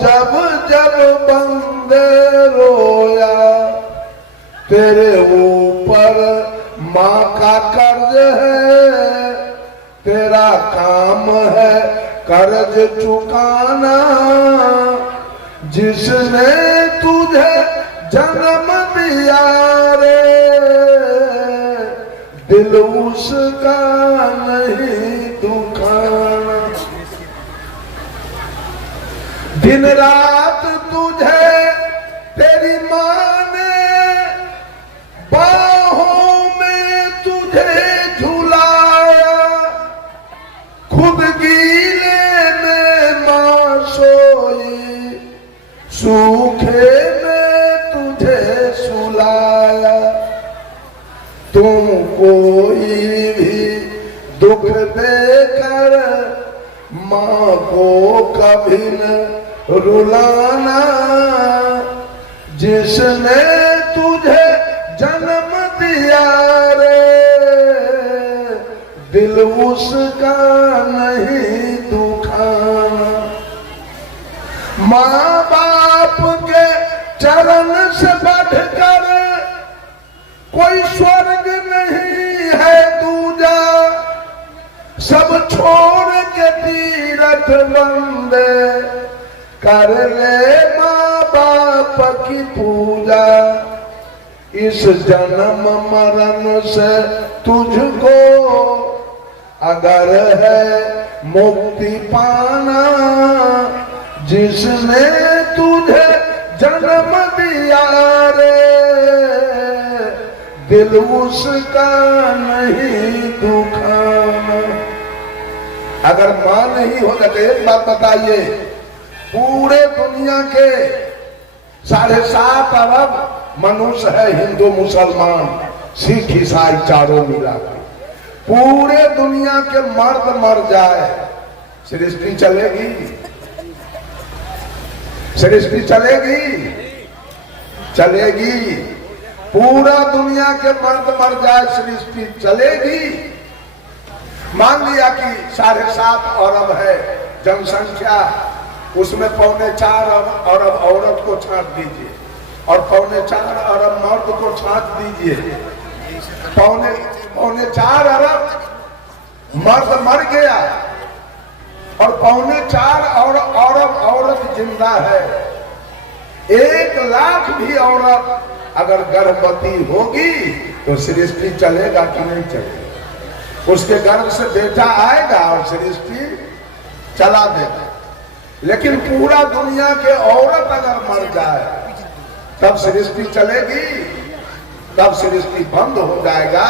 जब जब बंदे रोया, तेरे ऊपर माँ का कर्ज है, तेरा काम है कर्ज चुकाना। जिसने तुझे जन्म दिया रे, दिल उसका नहीं दुखाना। दिन रात तुझे तेरी माँ ने बाहों में तुझे झुलाया, खुद गीले में माँ सोई, सूखे में तुझे सुलाया। तुम कोई भी दुख देकर माँ को कभी न रुलाना। जिसने तुझे जन्म दिया रे, दिल उसका नहीं दुखाना। माँ बाप के चरण से बढ़कर कोई स्वर्ग नहीं है दूजा। सब छोड़ के तीरथ बंदे कर ले माँ बाप की पूजा। इस जन्म मरण से तुझको अगर है मुक्ति पाना, जिसने तुझे जन्म दिया रे, दिल उसका नहीं दुखाना। अगर मां नहीं होता तो एक बात बताइए, पूरे दुनिया के 7.5 अरब मनुष्य है, हिंदू मुसलमान सिख ईसाई चारों मिला के, पूरे दुनिया के मर्द मर जाए, सृष्टि चलेगी? सृष्टि चलेगी? चलेगी। पूरा दुनिया के मर्द मर जाए, सृष्टि चलेगी? मान लिया कि 7.5 अरब है जनसंख्या, उसमें 4.25 अरब औरत को छांट दीजिए और 4.25 अरब मर्द को छांट दीजिए। 4.25 अरब मर्द मर गया और 4.25 अरब औरत जिंदा है। 1 लाख भी औरत अगर गर्भवती होगी तो सृष्टि चलेगा कि नहीं चलेगा? उसके गर्भ से बेटा आएगा और सृष्टि चला देगा। लेकिन पूरा दुनिया के औरत अगर मर जाए तब सृष्टि चलेगी? तब सृष्टि बंद हो जाएगा।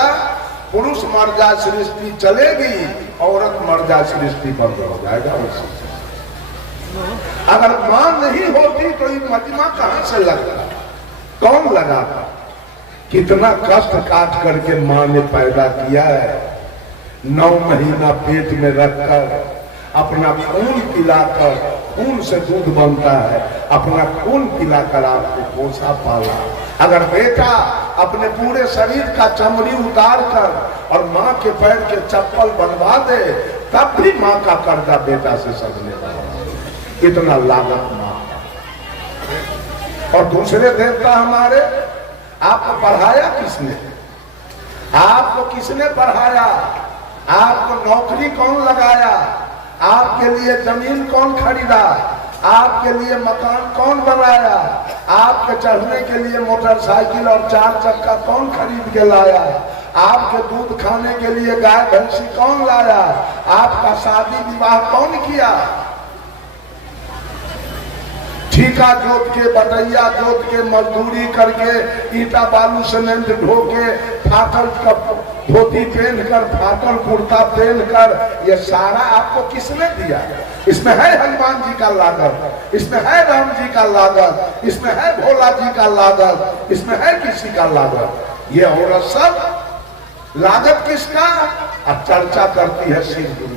पुरुष मर जाए सृष्टि चलेगी, औरत मर जाए सृष्टि बंद हो जाएगा। अगर मां नहीं होती तो ये मजमा कहां से लगता? कौन लगाता? कितना कष्ट काट करके मां ने पैदा किया है। 9 महीना पेट में रखकर अपना खून पिलाकर, खून से दूध बनता है, अपना खून पिलाकर आपको पोसा पाला। अगर बेटा अपने पूरे शरीर का चमड़ी उतार कर और माँ के पैर के चप्पल बनवा दे, तब भी माँ का कर्जा बेटा से सबने इतना लागत माँ। और दूसरे देवता हमारे, आपको पढ़ाया किसने? आपको किसने पढ़ाया? आपको नौकरी कौन लगाया? आपके लिए जमीन कौन खरीदा? आपके लिए मकान कौन बनाया? आपके चढ़ने के लिए मोटरसाइकिल और 4 चक्का कौन खरीद के लाया? आपके दूध खाने के लिए गाय भैंसी कौन लाया? आपका शादी विवाह कौन किया? ठीका जोत के, बटैया जोत के, मजदूरी करके, ईटा बालू सीमेंट ढो के, फाटल धोती पहनकर, फाटल कुर्ता पहनकर, ये सारा आपको किसने दिया? इसमें है हनुमान जी का लागत, इसमें है राम जी का लागत, इसमें है भोला जी का लागत, इसमें है किसी का लागत। ये औरत सब लागत किसका? अब चर्चा करती है शिव गुरु।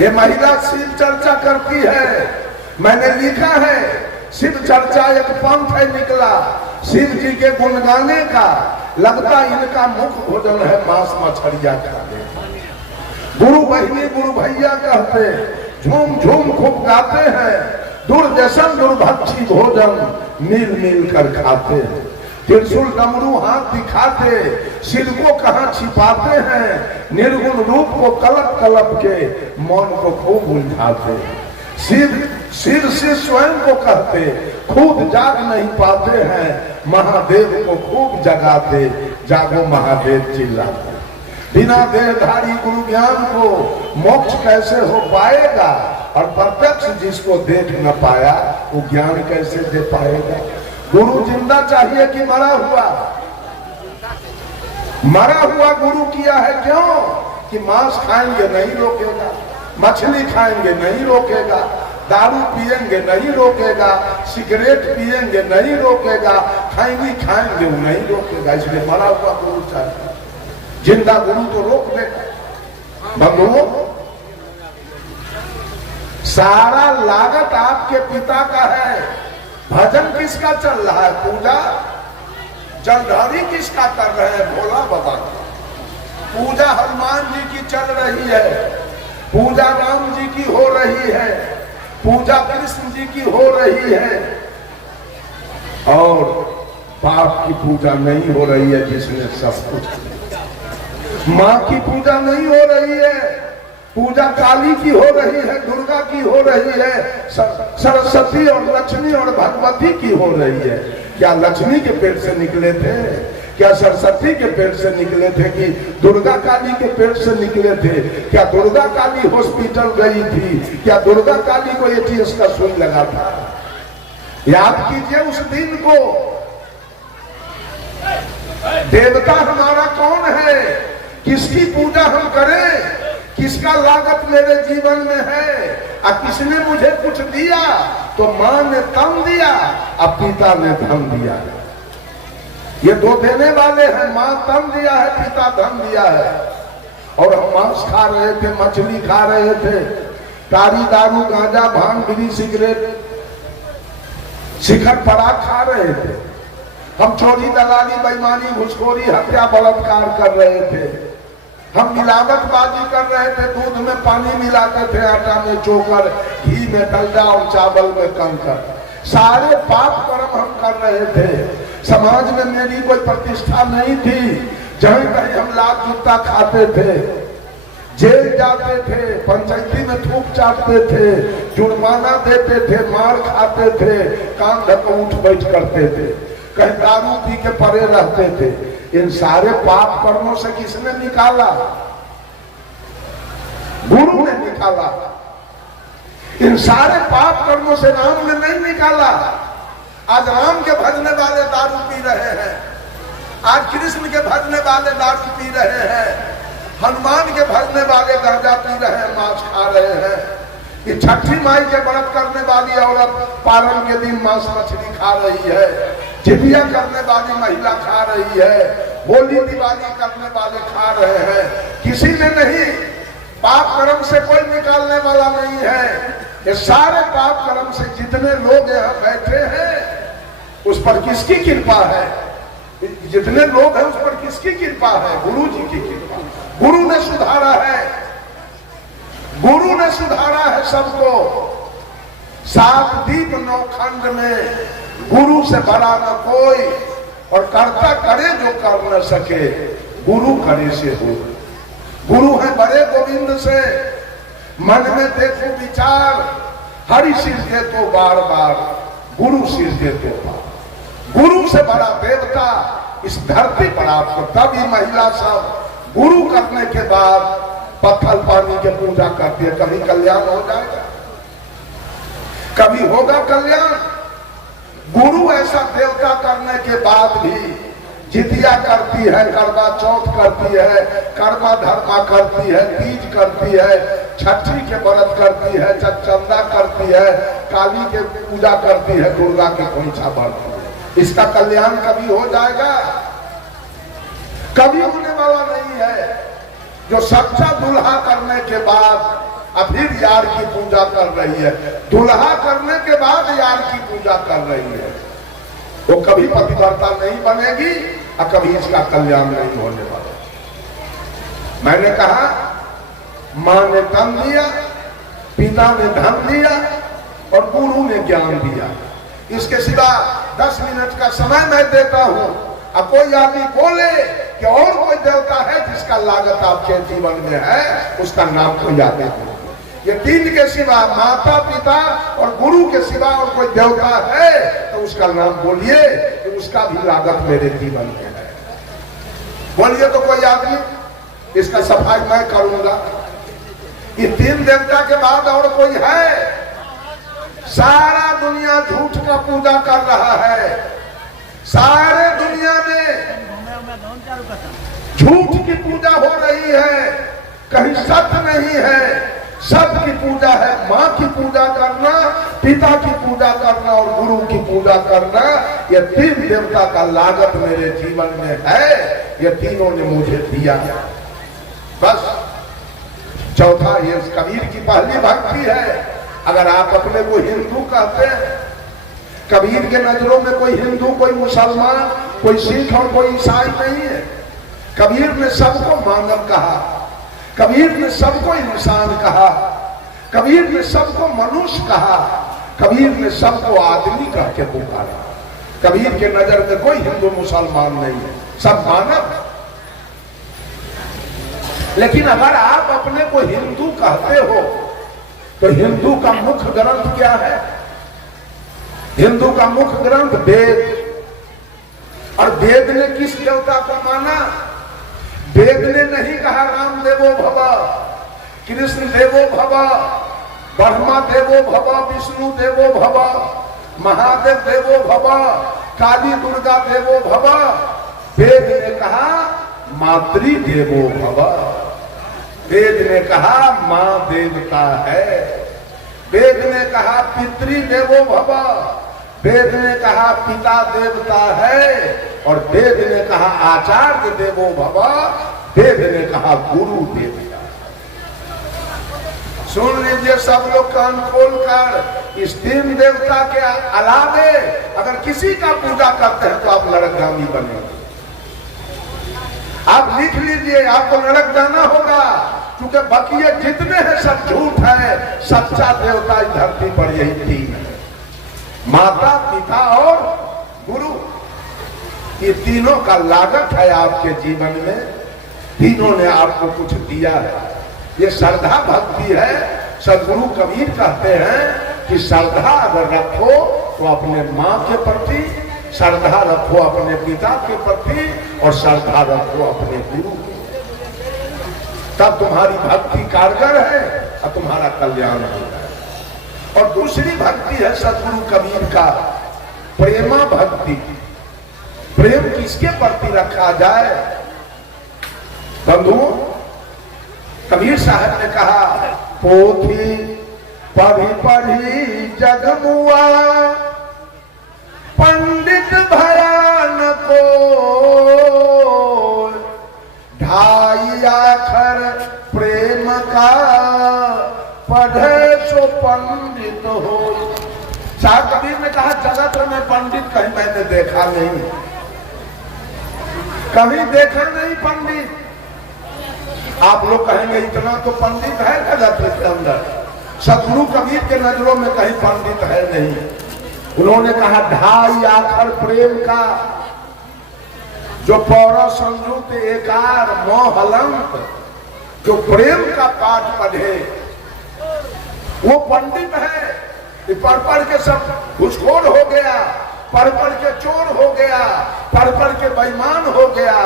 ये महिला शिव चर्चा करती है। मैंने लिखा है, शिव चर्चा एक पंथ है निकला शिव जी के गुण गाने का। लगता इनका मुख्य भोजन है मांस मछलियां खाने। गुरु बहिनी गुरु भैया कहते, झूम झूम खूब गाते हैं, दुर्व्यसन दुर्भक्षी भोजन मिल मिल कर खाते। त्रिशूल डमरू हाथ दिखाते, सिर को कहाँ छिपाते हैं, निर्गुण रूप को कलप कलप के मौन को खूब उलझाते। सिर से स्वयं को कहते, खुद जाग नहीं पाते हैं, महादेव को खूब जगाते, जागो महादेव चिल्लाते। बिना देहधारी गुरु ज्ञान को मोक्ष कैसे हो पाएगा, और प्रत्यक्ष जिसको देख न पाया वो ज्ञान कैसे दे पाएगा। गुरु जिंदा चाहिए कि मरा हुआ? मरा हुआ गुरु किया है, क्यों कि मांस खाएंगे नहीं रोकेगा, मछली खाएंगे नहीं रोकेगा, दारू पिएंगे नहीं रोकेगा, सिगरेट पिएंगे नहीं रोकेगा, खैनी खाएंगे वो नहीं रोकेगा। इसलिए मरा हुआ गुरु चाहिए, जिंदा गुरु तो रोक देगा। बंधुओं, सारा लागत आपके पिता का है। भजन किसका चल रहा है? पूजा जलधारी किसका कर रहे हैं? भोला बाबा का। पूजा हनुमान जी की चल रही है, पूजा राम जी की हो रही है, पूजा कृष्ण जी की हो रही है, और बाप की पूजा नहीं हो रही है जिसने सब कुछ। माँ की पूजा नहीं हो रही है, पूजा काली की हो रही है, दुर्गा की हो रही है, सरस्वती और लक्ष्मी और भगवती की हो रही है। क्या लक्ष्मी के पेट से निकले थे? क्या सरस्वती के पेट से निकले थे कि दुर्गा काली के पेट से निकले थे? क्या दुर्गा काली हॉस्पिटल गई थी? क्या दुर्गा काली को एटीएस का सुई लगा था? याद कीजिए उस दिन को। देवता हमारा कौन है? किसकी पूजा हम करें? किसका लागत मेरे जीवन में है? और किसने मुझे कुछ दिया? तो मां ने तन दिया और पिता ने धन दिया। ये दो देने वाले हैं, मां तन दिया है, पिता धन दिया है। और हम मांस खा रहे थे, मछली खा रहे थे, तारी दारू गांजा भांग बीड़ी सिगरेट शिखर पराग खा रहे थे। हम चोरी दलाली बेईमानी घुसखोरी हत्या बलात्कार कर रहे थे। हम मिलावटबाजी कर रहे थे, दूध में पानी मिलाते थे, आटा में चोकर, घी में डलडा और चावल में कंकर। सारे पाप कर्म हम कर रहे थे। समाज में मेरी कोई प्रतिष्ठा नहीं थी। जहाँ कहीं हम लात जूता खाते थे, जेल जाते थे, पंचायती में थूक चाटते थे, जुर्माना देते थे, मार खाते थे, कान ढको उठ बैठ करते थे, कहीं दारू पी के पड़े रहते थे। इन सारे पाप कर्मों से किसने निकाला? गुरु ने निकाला। इन सारे पाप कर्मों से राम ने नहीं निकाला। आज राम के भजने वाले दारू पी रहे हैं, आज कृष्ण के भजने वाले दारू पी रहे हैं, हनुमान के भजने वाले गांजा पी रहे हैं, मांस खा रहे हैं। ये छठी माई के व्रत करने वाली औरत पारण के दिन मांस मछली खा रही है, जितिया करने वाली महिला खा रही है, होली दिवाली करने वाले खा रहे हैं। किसी ने नहीं, पाप कर्म से कोई निकालने वाला नहीं है। ये सारे पाप कर्म से जितने लोग यहाँ बैठे हैं उस पर किसकी कृपा है? जितने लोग हैं उस पर किसकी कृपा है? गुरु जी की कृपा। गुरु ने सुधारा है, गुरु ने सुधारा है सबको। 7 दीप 9 खंड में गुरु से बड़ा न कोई, और कर्ता करे जो कर न सके, गुरु करे से हो। गुरु है बड़े गोविंद से, मन में देखो विचार, हरि सिर के तो बार बार, गुरु सिर के तो बार। गुरु से बड़ा देवता इस धरती पर आपको। तभी महिला सब गुरु करने के बाद पत्थर पानी के पूजा करती है। कभी कल्याण हो जाएगा, कभी होगा कल्याण। गुरु ऐसा देवता करने के बाद भी जितिया करती है, करवा चौथ करती है, करवा धर्मा करती है, तीज करती है, छठी के व्रत करती है, चंदा करती है, काली के पूजा करती है, दुर्गा के खोइछा भरती है। इसका कल्याण कभी हो जाएगा? कभी होने वाला नहीं है। जो सच्चा दुल्हा करने के बाद फिर यार की पूजा कर रही है, दुल्हा करने के बाद यार की पूजा कर रही है, वो कभी पतिव्रता नहीं बनेगी और कभी इसका कल्याण नहीं होने वाला। मैंने कहा माँ ने तन दिया, पिता ने धन दिया और गुरु ने ज्ञान दिया। इसके सिवा 10 मिनट का समय मैं देता हूं। अब कोई आदमी बोले कि और कोई देवता है जिसका लागत आपके जीवन में है, उसका नाम को याद रखो। ये 3 के सिवा, माता पिता और गुरु के सिवा और कोई देवता है तो उसका नाम बोलिए कि उसका भी लागत मेरे जीवन में है। बोलिए तो कोई आदमी, इसका सफाई मैं करूंगा। ये 3 देवता के बाद और कोई है? सारा दुनिया झूठ का पूजा कर रहा है। सारे दुनिया में झूठ की पूजा हो रही है, कहीं सत्य नहीं है। सबकी पूजा है, माँ की पूजा करना, पिता की पूजा करना और गुरु की पूजा करना। ये 3 देवता का लागत मेरे जीवन में है। ये तीनों ने मुझे दिया। बस चौथा ये कबीर की पहली भक्ति है। अगर आप अपने को हिंदू कहते हैं, कबीर के नजरों में कोई हिंदू, कोई मुसलमान, कोई सिख और कोई ईसाई नहीं है। कबीर ने सबको मानव कहा, कबीर ने सबको इंसान कहा, कबीर ने सबको मनुष्य कहा, कबीर ने सबको आदमी कह के पुकारा। कबीर के नजर में कोई हिंदू मुसलमान नहीं है, सब मानव। लेकिन अगर आप अपने को हिंदू कहते हो तो हिंदू का मुख्य ग्रंथ क्या है? हिंदू का मुख्य ग्रंथ वेद। और वेद ने किस देवता को माना? वेद ने नहीं कहा राम देवो भव, कृष्ण देवो भव, ब्रह्मा देवो भव, विष्णु देवो भव, महादेव देवो भव, काली दुर्गा देवो भव। वेद ने कहा मातृ देवो भव। वेद ने कहा मां देवता है। वेद ने कहा पितृ देवो भव। वेद ने कहा पिता देवता है। और वेद ने कहा आचार्य देवो भव। वेद ने कहा गुरु देवता। सुन लीजिए सब लोग कान खोल कर, इस 3 देवता के अलावे अगर किसी का पूजा करते हैं तो आप नरकगामी बनेंगे। आप लिख लीजिए, आपको नरक जाना होगा, क्योंकि बकिए जितने हैं सब झूठ है। सच्चा देवता इस धरती पर यही 3 है, माता पिता और गुरु। ये तीनों का लागत है आपके जीवन में। तीनों ने आपको कुछ दिया है। ये श्रद्धा भक्ति है। सदगुरु कबीर कहते हैं कि श्रद्धा अगर रखो तो अपने माँ के प्रति, श्रद्धा रखो अपने पिता के प्रति और श्रद्धा रखो अपने गुरु के, तब तुम्हारी भक्ति कारगर है और तुम्हारा कल्याण होगा। और दूसरी भक्ति है सदगुरु कबीर का प्रेमा भक्ति। प्रेम किसके प्रति रखा जाए? बंधुओं, कबीर साहब ने कहा पोथी पढ़ी पढ़ी जगमुआ, पंडित भयान को ढाई आखर प्रेम का, पढ़े सो पंडित हो। शाह कबीर ने कहा जगत में पंडित कहीं मैंने देखा नहीं, कभी देखा नहीं पंडित। आप लोग कहेंगे इतना तो पंडित है जगत के अंदर। सदगुरु कबीर के नजरों में कहीं पंडित है नहीं। उन्होंने कहा ढाई आखर प्रेम का, जो पौरा संयुक्त एकार मोहलंत, जो प्रेम का पाठ पढ़े वो पंडित है। पढ़ पढ़ के सब घुसखोर हो गया, पढ़ पढ़ के चोर हो गया, पढ़ पढ़ के बेईमान हो गया,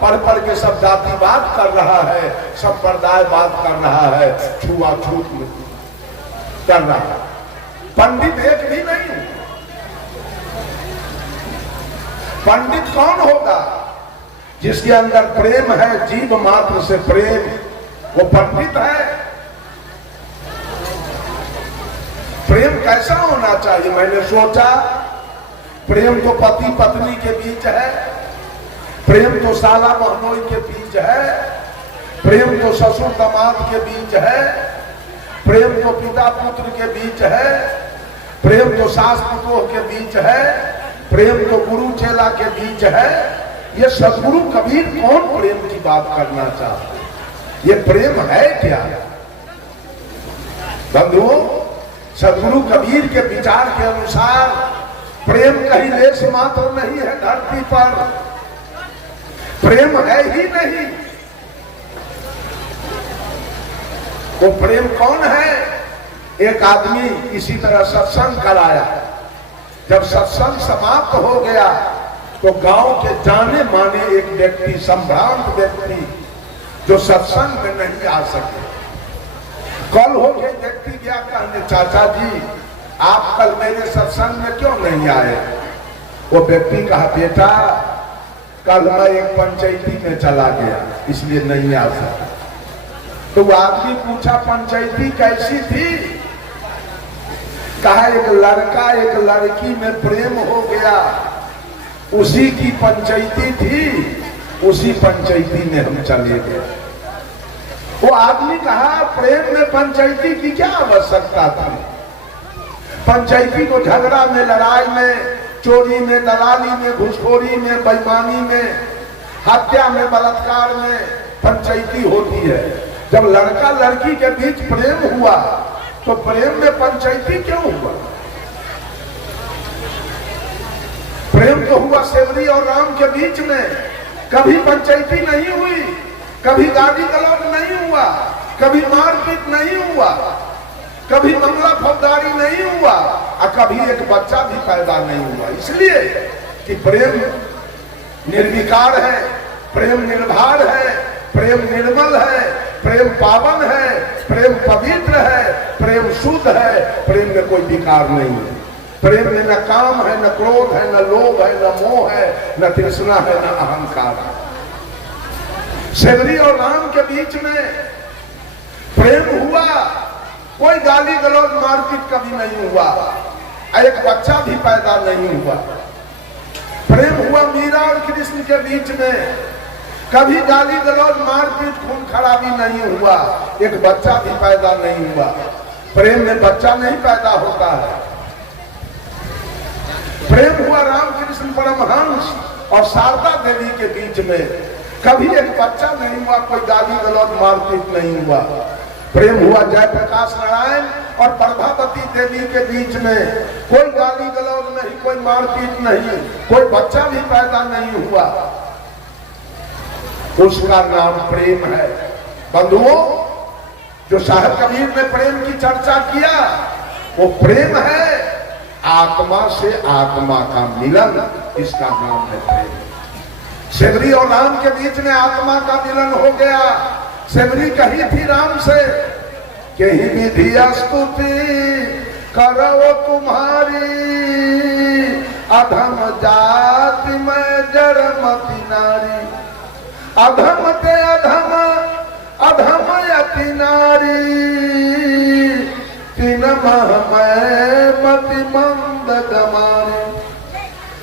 पढ़ पढ़ के सब जातिवाद कर रहा है, संप्रदायवाद कर रहा है, छुआछूत कर रहा है। पंडित एक भी नहीं। पंडित कौन होगा? जिसके अंदर प्रेम है, जीव मात्र से प्रेम, वो पंडित है। प्रेम कैसा होना चाहिए? मैंने सोचा प्रेम तो पति पत्नी के बीच है, प्रेम तो साला महनोई के बीच है, प्रेम तो ससुर दामाद के बीच है, प्रेम तो पिता पुत्र के बीच है, प्रेम तो सास पुतोह के बीच है, प्रेम तो गुरु चेला के बीच है। ये सदगुरु कबीर कौन प्रेम की बात करना चाहते? ये प्रेम है क्या? बंधुओं, सदगुरु कबीर के विचार के अनुसार प्रेम कहीं लेश मात्र नहीं है धरती पर, प्रेम है ही नहीं। वो प्रेम कौन है? एक आदमी इसी तरह सत्संग कराया, जब सत्संग समाप्त हो गया तो गांव के जाने माने एक व्यक्ति, संभ्रांत व्यक्ति जो सत्संग में नहीं आ सके, कल हो गए व्यक्ति गया कहने, चाचा जी आप कल मेरे सत्संग में क्यों नहीं आए? वो व्यक्ति कहा, बेटा कल मैं एक पंचायती में चला गया इसलिए नहीं आ सका। तो वो आदमी पूछा, पंचायती कैसी थी? कहा, एक लड़का एक लड़की में प्रेम हो गया, उसी की पंचायती थी, उसी पंचायती में हम चले गए। वो आदमी कहा, प्रेम में पंचायती की क्या आवश्यकता थी? पंचायती को झगड़ा में, लड़ाई में, चोरी में, दलाली में, घुसखोरी में, बेईमानी में, हत्या में, बलात्कार में पंचायती होती है। जब लड़का लड़की के बीच प्रेम हुआ तो प्रेम में पंचायती क्यों हुआ? प्रेम तो हुआ सेवरी और राम के बीच में, कभी पंचायती नहीं हुई, कभी गाली गलौज नहीं हुआ, कभी मारपीट नहीं हुआ, कभी मामला फौजदारी नहीं हुआ, और कभी एक बच्चा भी पैदा नहीं हुआ। इसलिए कि प्रेम निर्विकार है, प्रेम निर्भर है, प्रेम निर्मल है, प्रेम पावन है, प्रेम पवित्र है, प्रेम शुद्ध है, प्रेम में कोई विकार नहीं है। प्रेम में न काम है, न क्रोध है, न लोभ है, न मोह है, न तृष्णा है, न अहंकार है। सेवरी और राम के बीच में प्रेम हुआ, कोई गाली गलौज मारपीट कभी नहीं हुआ, एक बच्चा भी पैदा नहीं हुआ। प्रेम हुआ मीरा और कृष्ण के बीच में, कभी गाली गलौज मारपीट खून खराबी नहीं हुआ, एक बच्चा भी पैदा नहीं हुआ। प्रेम में बच्चा नहीं पैदा होता है। प्रेम हुआ राम कृष्ण परमहंस और शारदा देवी के बीच में, कभी एक बच्चा नहीं हुआ, कोई गाली गलौज मारपीट नहीं हुआ। प्रेम हुआ जयप्रकाश नारायण और प्रभावती देवी के बीच में, कोई गाली गलौज नहीं, कोई मारपीट नहीं, कोई बच्चा भी पैदा नहीं हुआ। उसका नाम प्रेम है। बंधुओं, जो साहब कबीर ने प्रेम की चर्चा किया वो प्रेम है, आत्मा से आत्मा का मिलन, इसका नाम है प्रेम। सेवरी और राम के बीच में आत्मा का मिलन हो गया। सेवरी कही थी राम से कि ही विधि स्तुति करो तुम्हारी, अधम जाति में जरमति नारी, अधम ते अधम अधम यति नारी, तीन मह मैं मति मंद गमारी।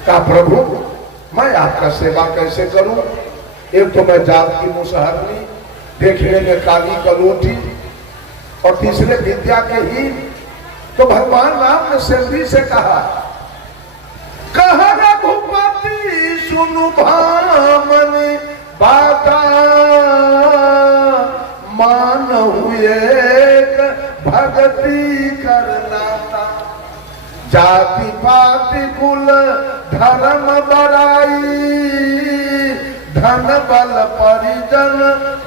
का प्रभु मैं आपका सेवा कैसे करूं? एक तो मैं जात की मुसहरनी, देखने में काली कलोटी, और तीसरे विद्या के हीन। तो भगवान राम ने सेवरी से कहा, कह रघुपति सुनु भामनि बाता, मान हुए भगति करनाता, जाति पाति कुल धर्म बड़ाई, धन बल परिजन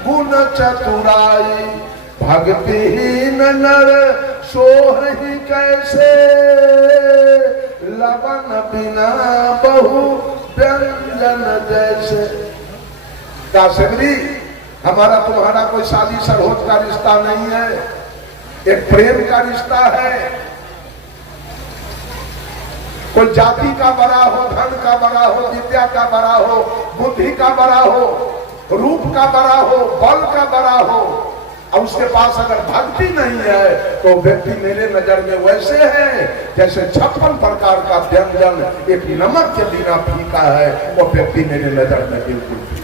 गुण चतुराई, भक्तिहीन नर सोहि कैसे, लवन बिना बहु व्यंजन जैसे। क्या सेवरी, हमारा तुम्हारा कोई शादी सरहोज का रिश्ता नहीं है, एक प्रेम का रिश्ता है। कोई जाति का बड़ा हो, धन का बड़ा हो, विद्या का बड़ा हो, बुद्धि का बड़ा हो, रूप का बड़ा हो, बल का बड़ा हो, और उसके पास अगर भक्ति नहीं है तो व्यक्ति मेरे नजर में वैसे है जैसे 56 प्रकार का व्यंजन एक नमक के बिना फीका है, वो व्यक्ति मेरे नजर में बिल्कुल फीका।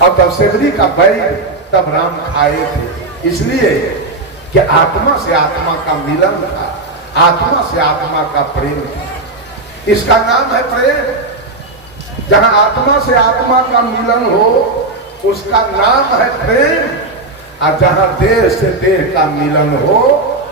और तब सेवरी का बैर तब राम खाए थे, इसलिए कि आत्मा से आत्मा का मिलन था, आत्मा से आत्मा का प्रेम था। इसका नाम है प्रेम। जहां आत्मा से आत्मा का मिलन हो उसका नाम है प्रेम। और जहां देह से देह का मिलन हो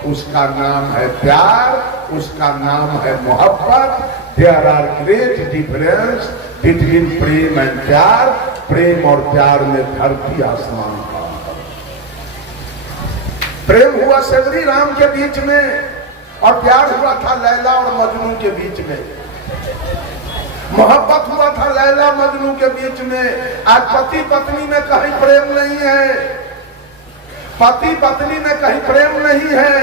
उसका नाम है प्यार, उसका नाम है मोहब्बत। There are great difference between प्रेम एंड प्यार। प्रेम और प्यार में धरती आसमान का अंतर। प्रेम हुआ श्री राम के बीच में और प्यार हुआ था लैला और मजनू के बीच में। मोहब्बत हुआ था लैला मजनू के बीच में। आज पति पत्नी में कहीं प्रेम नहीं है, पति पत्नी में कहीं प्रेम नहीं है,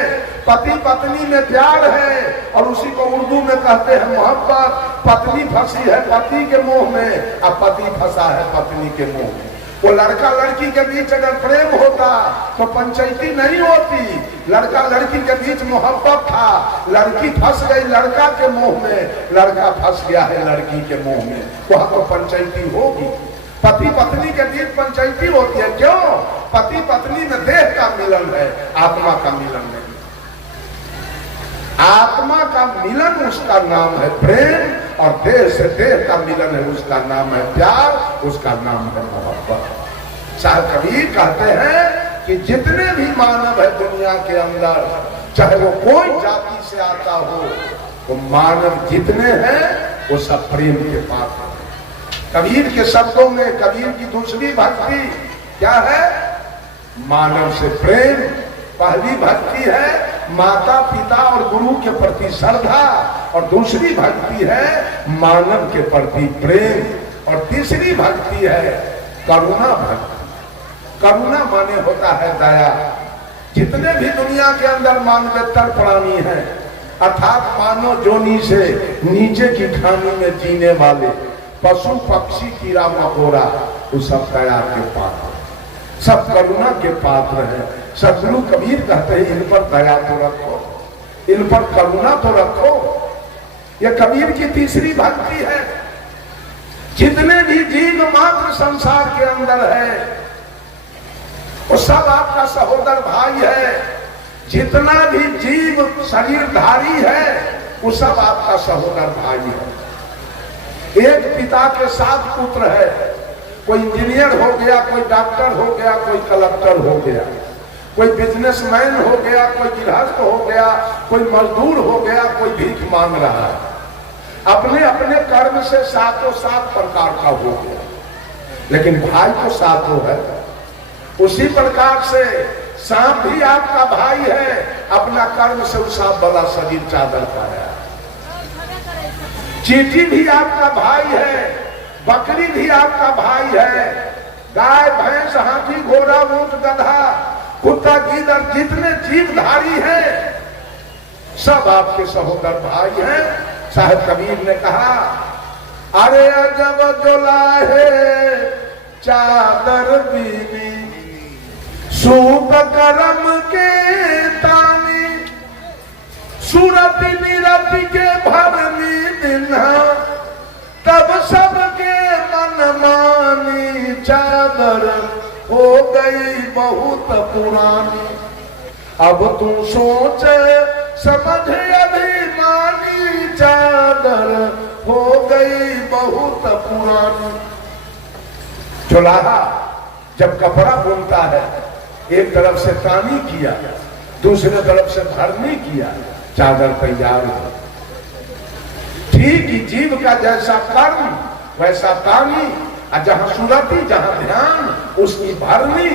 पति पत्नी में प्यार है और उसी को उर्दू में कहते हैं मोहब्बत। पत्नी फंसी है पति के मोह में और पति फंसा है पत्नी के मोह में। वो लड़का लड़की के बीच अगर प्रेम होता तो पंचायती नहीं होती। लड़का लड़की के बीच मोहब्बत था, लड़की फंस गई लड़का के मोह में, लड़का फंस गया है लड़की के मोह में, वहां तो पंचायती होगी। पति पत्नी के बीच पंचायती होती है, क्यों? पति पत्नी में देह का मिलन है, आत्मा का मिलन नहीं। आत्मा का मिलन उसका नाम है प्रेम और देह से देह का मिलन है उसका नाम है प्यार, उसका नाम है मोहब्बत। साहब कबीर कहते हैं कि जितने भी मानव है दुनिया के अंदर, चाहे वो कोई जाति से आता हो, वो मानव जितने हैं वो सब प्रेम के पात्र हैं। कबीर के शब्दों में कबीर की दूसरी भक्ति क्या है? मानव से प्रेम। पहली भक्ति है माता पिता और गुरु के प्रति श्रद्धा और दूसरी भक्ति है मानव के प्रति प्रेम और तीसरी भक्ति है करुणा भक्ति। करुणा माने होता है दया। जितने भी दुनिया के अंदर मानवेतर प्राणी हैं, अर्थात मानव जोनी से नीचे की खानी में जीने वाले पशु पक्षी कीड़ा मकोड़ा, वो सब दया के पात्र, सब करुणा के पात्र हैं। सदगुरु कबीर कहते हैं इन पर दया तो रखो, इन पर करुणा तो रखो। यह कबीर की तीसरी भक्ति है। जितने भी जीव मात्र संसार के अंदर है वो सब आपका सहोदर भाई है। जितना भी जीव शरीरधारी है वो सब आपका सहोदर भाई है। एक पिता के 7 पुत्र है, कोई इंजीनियर हो गया, कोई डॉक्टर हो गया, कोई कलेक्टर हो गया, कोई बिजनेसमैन हो गया, कोई गृहस्थ हो गया, कोई मजदूर हो गया, कोई भीख मांग रहा है। अपने अपने कर्म से 7 प्रकार का हो गया, लेकिन भाई तो 7 है। उसी प्रकार से सांप भी आपका भाई है, अपना कर्म से उस सांप वाला शरीर चादर पाया। चींटी भी आपका भाई है, बकरी भी आपका भाई है, गाय भैंस हाथी घोड़ा ऊंट गधा कुत्ता गीदड़ जितने जीवधारी हैं सब आपके सहोदर भाई हैं। साहब कबीर ने कहा अरे अजब जोलाहे चादर बीनी सूप करम के तानी सूरत निरत के भरनी दिन्हा तब सबके मन मानी चादर हो गई बहुत पुरानी। अब तू सोच समझ अभिमानी चादर हो गई बहुत पुरानी। चुलाहा जब कपड़ा बुनता है, एक तरफ से तानी किया, दूसरे तरफ से भरनी किया, चादर तैयार हो। ठीक ही जीव का जैसा कर्म वैसा तानी, और जहां सुरती जहां ध्यान उसकी भरनी,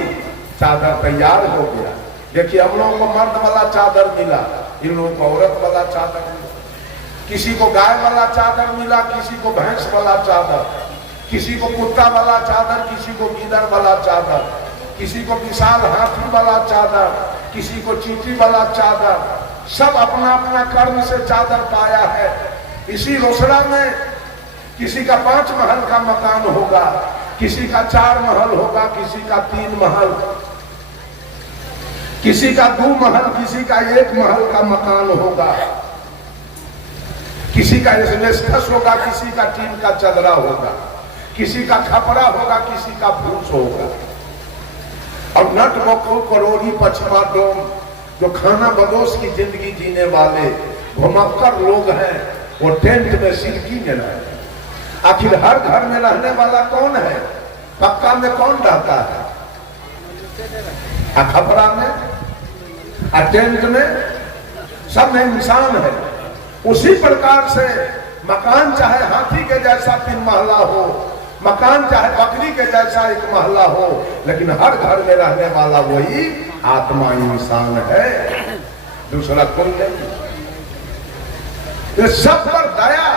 चादर तैयार हो गया। देखिए हम लोगों को मर्द वाला चादर मिला, इन लोगों को औरत वाला चादर मिला, किसी को गाय वाला चादर मिला, किसी को भैंस वाला चादर, किसी को कुत्ता वाला चादर, किसी को गीदड़ वाला चादर, किसी को विशाल हाथी वाला चादर, किसी को चींटी वाला चादर। सब अपना अपना कर्म से चादर पाया है। इसी रोसड़ा में किसी का 5 महल का मकान होगा, किसी का 4 महल होगा, किसी का 3 महल, किसी का 2 महल, किसी का 1 महल का मकान होगा, किसी का एस्बेस्टस होगा, किसी का टीन का चदरा होगा, किसी का खपरा होगा, किसी का फूस होगा। और नट बकरू करोड़ी पछवा डोम जो खाना बदोश की जिंदगी जीने वाले घुमक्कर लोग हैं, वो टेंट में सिरकी में रहते। आखिर हर घर में रहने वाला कौन है? पक्का में कौन रहता है? खपरा में, टेंट में, सब में इंसान है। उसी प्रकार से मकान चाहे हाथी के जैसा 3 महला हो, मकान चाहे बकरी के जैसा 1 महला हो, लेकिन हर घर में रहने वाला वही आत्मा इंसान है, दूसरा कोई नहीं। इस सब पर दया।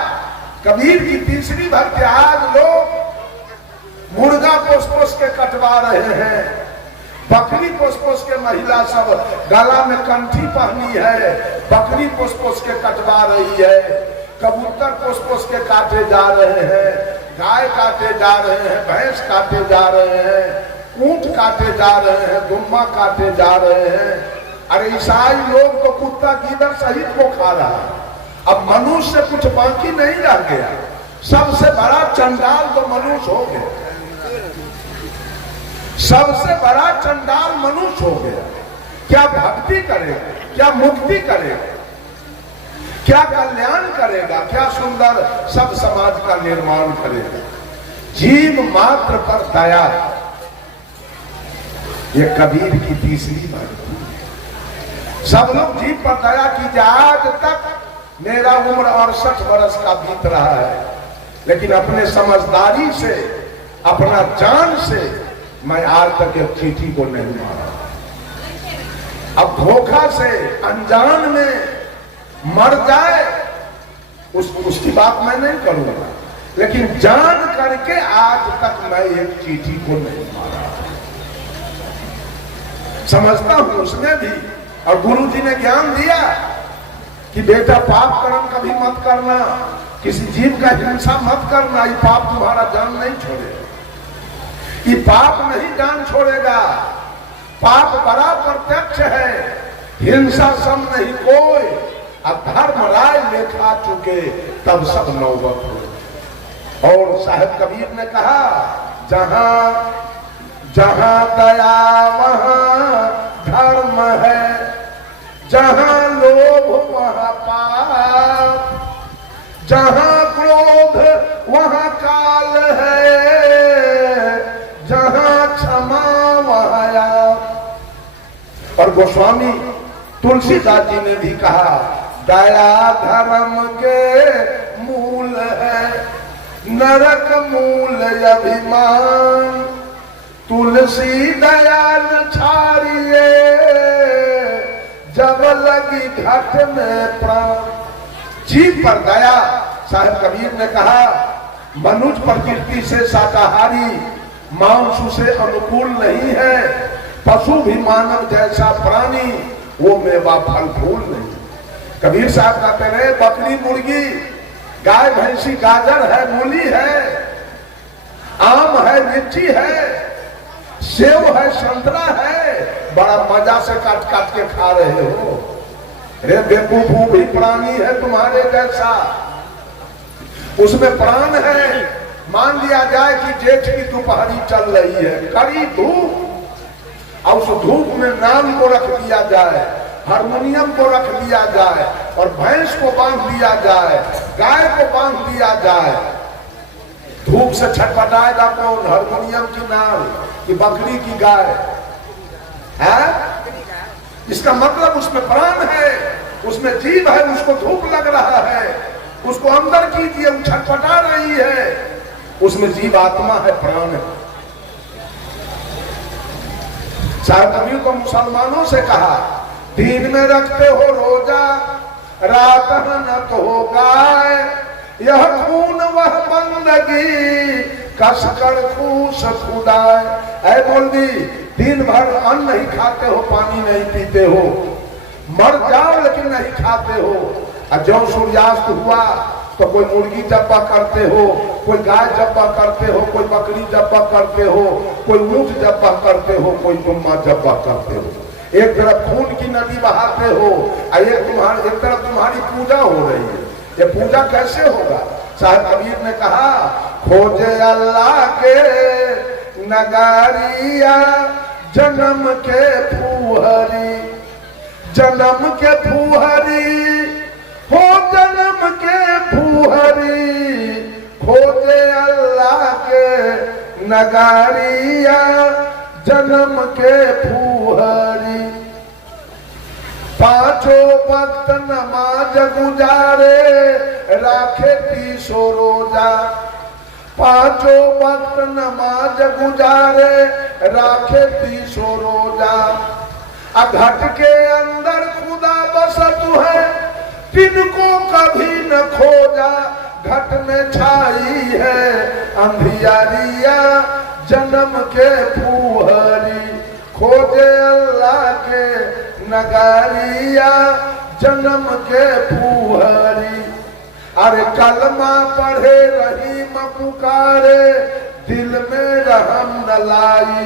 कबीर की तीसरी भक्ति। आज लोग मुर्गा पोस पोस के कटवा रहे हैं, बकरी पोस पोस के महिला सब गला में कंठी पहनी है, बकरी पोस पोस के कटवा रही है, कबूतर पोस पोस के काटे जा रहे हैं, गाय काटे जा रहे हैं, भैंस काटे जा रहे हैं, ऊंट काटे जा रहे हैं, दुम्बा काटे जा रहे हैं। अरे ईसाई लोग तो कुत्ता गीदड़ सहित को खा रहा है। अब मनुष्य कुछ बाकी नहीं रह गया। सबसे बड़ा चंडाल तो मनुष्य हो गया, सबसे बड़ा चंडाल मनुष्य हो गया। क्या भक्ति करेगा, क्या मुक्ति करेगा, क्या कल्याण करेगा, क्या सुंदर सब समाज का निर्माण करेगा। जीव मात्र पर दया, ये कबीर की तीसरी बात। सब लोग जीव पर दया कीजिए। आज तक मेरा उम्र 68 वर्ष का बीत रहा है, लेकिन अपने समझदारी से, अपना जान से मैं आज तक एक चींटी को नहीं मारा। अब धोखा से अनजान में मर जाए उसकी बात मैं नहीं करूंगा, लेकिन जान करके आज तक मैं एक चींटी को नहीं मारा। समझता हूं उसमें भी। और गुरु जी ने ज्ञान दिया कि बेटा पाप कर्म कभी मत करना, किसी जीव का हिंसा मत करना, ये पाप तुम्हारा जान नहीं छोड़ेगा, ये पाप नहीं जान छोड़ेगा। पाप बड़ा प्रत्यक्ष है, हिंसा सम नहीं कोई। अब धर्म राय लेखा चुके तब सब नौबत हो। और साहब कबीर ने कहा, जहां जहां दया वहां धर्म है, जहां लोभ वहां पाप, जहां क्रोध वहां काल है, जहां क्षमा वहां आप। और गोस्वामी तुलसीदास जी ने भी कहा, दया धर्म के मूल है, नरक मूल अभिमान, तुलसी दयाल छाड़िए, जब लगी घट में प्राण। जीव पर दया। साहब कबीर ने कहा, मनुष्य प्रकृति से शाकाहारी, मांस से अनुकूल नहीं है, पशु भी मानव जैसा प्राणी, वो मेवा फल फूल नहीं। कबीर साहब कहते रहे, बकरी मुर्गी, गाय भैंसी, गाजर है, मूली है, आम है, लीची है, सेव है, संतरा है, बड़ा मजा से काट काट के खा रहे हो। रे बेवकूफ भी प्राणी है तुम्हारे जैसा, उसमें प्राण है। मान लिया जाए कि जेठ की दोपहरी चल रही है, कड़ी धूप, और उस धूप में नाम को रख दिया जाए, हारमोनियम को रख दिया जाए, और भैंस को बांध दिया जाए, गाय को बांध दिया जाए। धूप से छटपटाएगा कौन? हारमोनियम की नाल कि बकरी की गाय है? इसका मतलब उसमें प्राण है, उसमें जीव है, उसको धूप लग रहा है, उसको अंदर कीजिए, वो छटपटा रही है, उसमें जीव आत्मा है, प्राण है। साहब कबीर को मुसलमानों से कहा, दिन में रखते हो रोजा, रात न तो हो गाय, यह खून वह बंदगी, कसकर खूस खुदाए। ऐ मौलवी, दिन भर अन्न नहीं खाते हो, पानी नहीं पीते हो, मर जाओ लेकिन नहीं खाते हो। और जब सूर्यास्त हुआ तो कोई मुर्गी जब्बा करते हो, कोई गाय जब्बा करते हो, कोई बकरी जब्बा करते हो, कोई ऊंट जब्बा करते हो, कोई दुम्बा जब्बा करते हो। एक तरफ खून की नदी बहाते हो, और एक तरफ तुम्हारी पूजा हो रही है। ये पूजा कैसे होगा? साहब कबीर ने कहा, खोजे अल्लाह के नगारिया, जन्म के फूहरी, जन्म के फूहरी हो, जन्म के फूहरी, खोजे अल्लाह के नगारिया, जन्म के फूहरी। पांचों वक्त नमाज गुजारे राखे 30 रोजा। पांचों वक्त नमाज गुजारे राखे 30 रोजा। घट के अंदर खुदा बसत है तिनको कभी न खोजा। घट में छाई है अंधियारिया जन्म के फूहरी। खोजे अल्लाह के नगारिया जन्म के फूहरी। अरे कलमा पढ़े रहीम पुकारे दिल में रहम न लाई।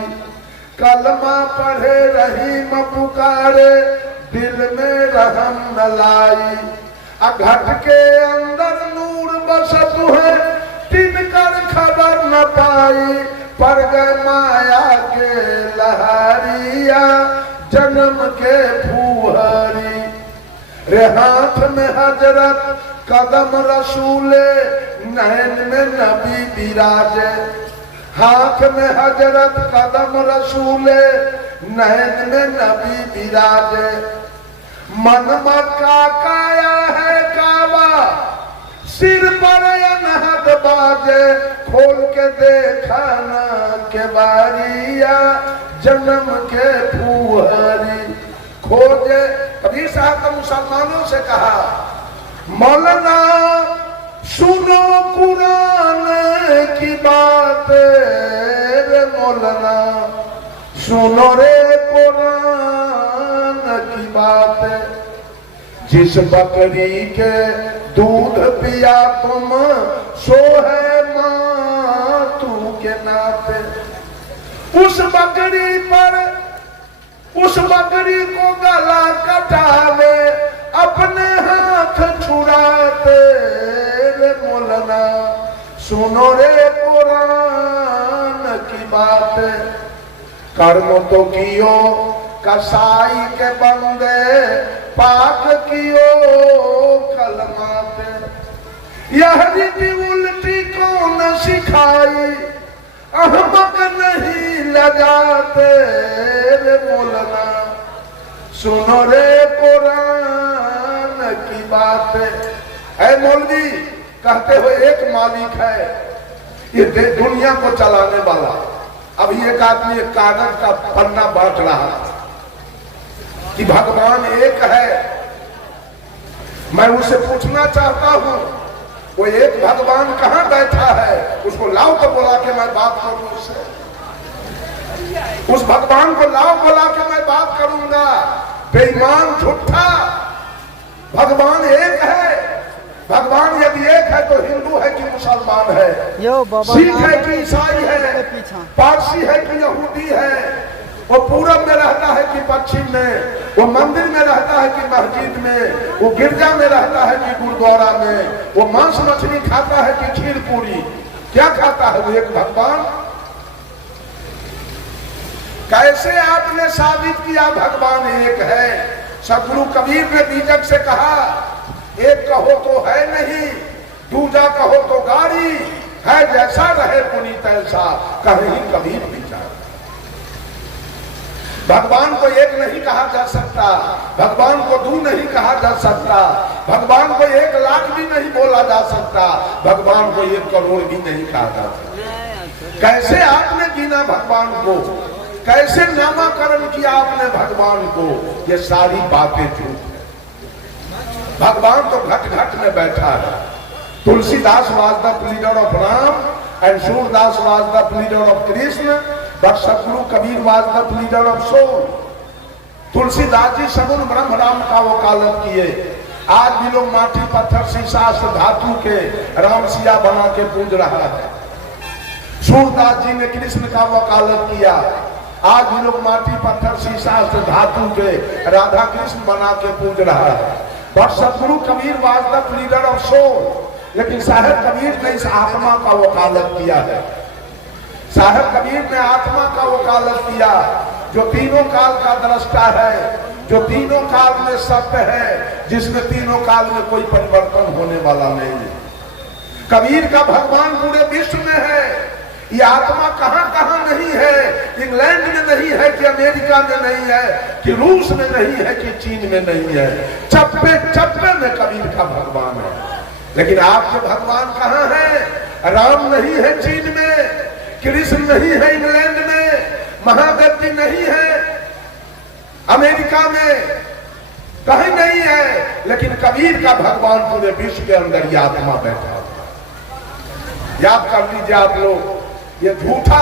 कलमा पढ़े रहीम पुकारे दिल में रहम न लाई। घट के अंदर नूर बसत है तिनकर खबर न पाई। पर गए माया के लहरिया जन्म के फूहरी। रे हाथ में हजरत कदम रसूले नैन में नबी विराजे। हाथ में हजरत कदम रसूले नैन में नबी विराजे। मन मक्का काया है काबा सिर पर अनहद बाजे। खोल के देखा न के बारिया जन्म के फूहरी। खोजे कबीर साहब ने मुसलमानों से कहा मौलाना सुनो कुरान की बात रे मौलाना सुनो रे कुरान की बात। जिस बकरी के दूध पिया तुम सो है मां तू के नाते। उस बकरी पर उस बकरी को गला कटावे अपने हाथ छुड़ाते रे मौलाना सुनो रे कुरान की बात। कर्म तो कियो कसाई के बंदे पाक कियो कलमा पे। यह रीति उल्टी कौन सिखाई अहमक नहीं लगाते रे मौलाना सुनो रे कुरान की बात। है मौलवी कहते हुए एक मालिक है ये दुनिया को चलाने वाला। अभी एक आदमी एक कागज का पन्ना बांट रहा कि भगवान एक है। मैं उससे पूछना चाहता हूं वो एक भगवान कहां बैठा है उसको लाओ तो बोला के मैं बात करूं उससे। उस भगवान को लाओ बोला के मैं बात करूंगा। बेईमान झूठा भगवान एक है। भगवान यदि एक है तो हिंदू है कि मुसलमान है, सिख है कि ईसाई है, पारसी है कि यहूदी है, वो पूरब में रहता है कि पश्चिम में, वो मंदिर में रहता है कि मस्जिद में, वो गिरजा में रहता है कि गुरुद्वारा में, वो मांस मछली खाता है कि खीर पूरी, क्या खाता है वो एक भगवान। कैसे आपने साबित किया भगवान एक है। सतगुरु कबीर ने बीजक से कहा एक कहो तो है नहीं, दूजा कहो तो गाड़ी है, जैसा रहे पुनीत ऐसा कहीं कबीर विचार। भगवान को एक नहीं कहा जा सकता, भगवान को दो नहीं कहा जा सकता, भगवान को 1 लाख भी नहीं बोला जा सकता, भगवान को 1 करोड़ भी नहीं कहा जा सकता। कैसे आपने गिना भगवान को, कैसे नामाकरण किया आपने भगवान को, ये सारी बातें झूठ है। भगवान तो घट घट में बैठा है। Tulsidas was the leader of Ram and Surdas was the leader of Krishna, but Satguru Kabir was the leader of soul. Tulsidas ji सगुण ब्रह्म राम का वकालत किए। आज भी लोग माटी पत्थर शीशा धातु के राम सिया बना के पूज रहा है। सूरदास जी ने कृष्ण का वकालत किया। आज भी लोग माटी पत्थर शीशा धातु के राधा कृष्ण बना के पूज रहा है। But Satguru Kabir was the leader of soul. लेकिन साहेब कबीर ने इस आत्मा का वकालत किया है। साहेब कबीर ने आत्मा का वकालत किया जो तीनों काल का दृष्टा है, जो तीनों काल में सत्य है, जिसमें तीनों काल में कोई परिवर्तन होने वाला नहीं है। कबीर का भगवान पूरे विश्व में है, ये आत्मा कहां कहां नहीं है, इंग्लैंड में नहीं है कि अमेरिका में नहीं है कि रूस में नहीं है कि चीन में नहीं है, चप्पे चप्पे में कबीर का भगवान है। लेकिन आपके भगवान कहां है? राम नहीं है चीन में, कृष्ण नहीं है इंग्लैंड में, महादेव जी नहीं है अमेरिका में, कहीं नहीं है। लेकिन कबीर का भगवान पूरे विश्व के अंदर ये आत्मा बैठा हुआ। याद कर लीजिए आप लोग, ये झूठा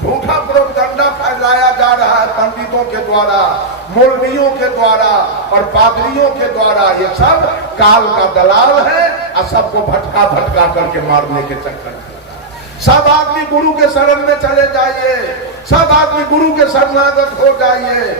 प्रोपगंडा फैलाया जा रहा है पंडितों के द्वारा, मौलवियों के द्वारा और पादरियों के द्वारा। ये सब काल का दलाल है और सबको भटका भटका करके मारने के चक्कर में। सब आदमी गुरु के शरण में चले जाइए, सब आदमी गुरु के शरणागत हो जाइए।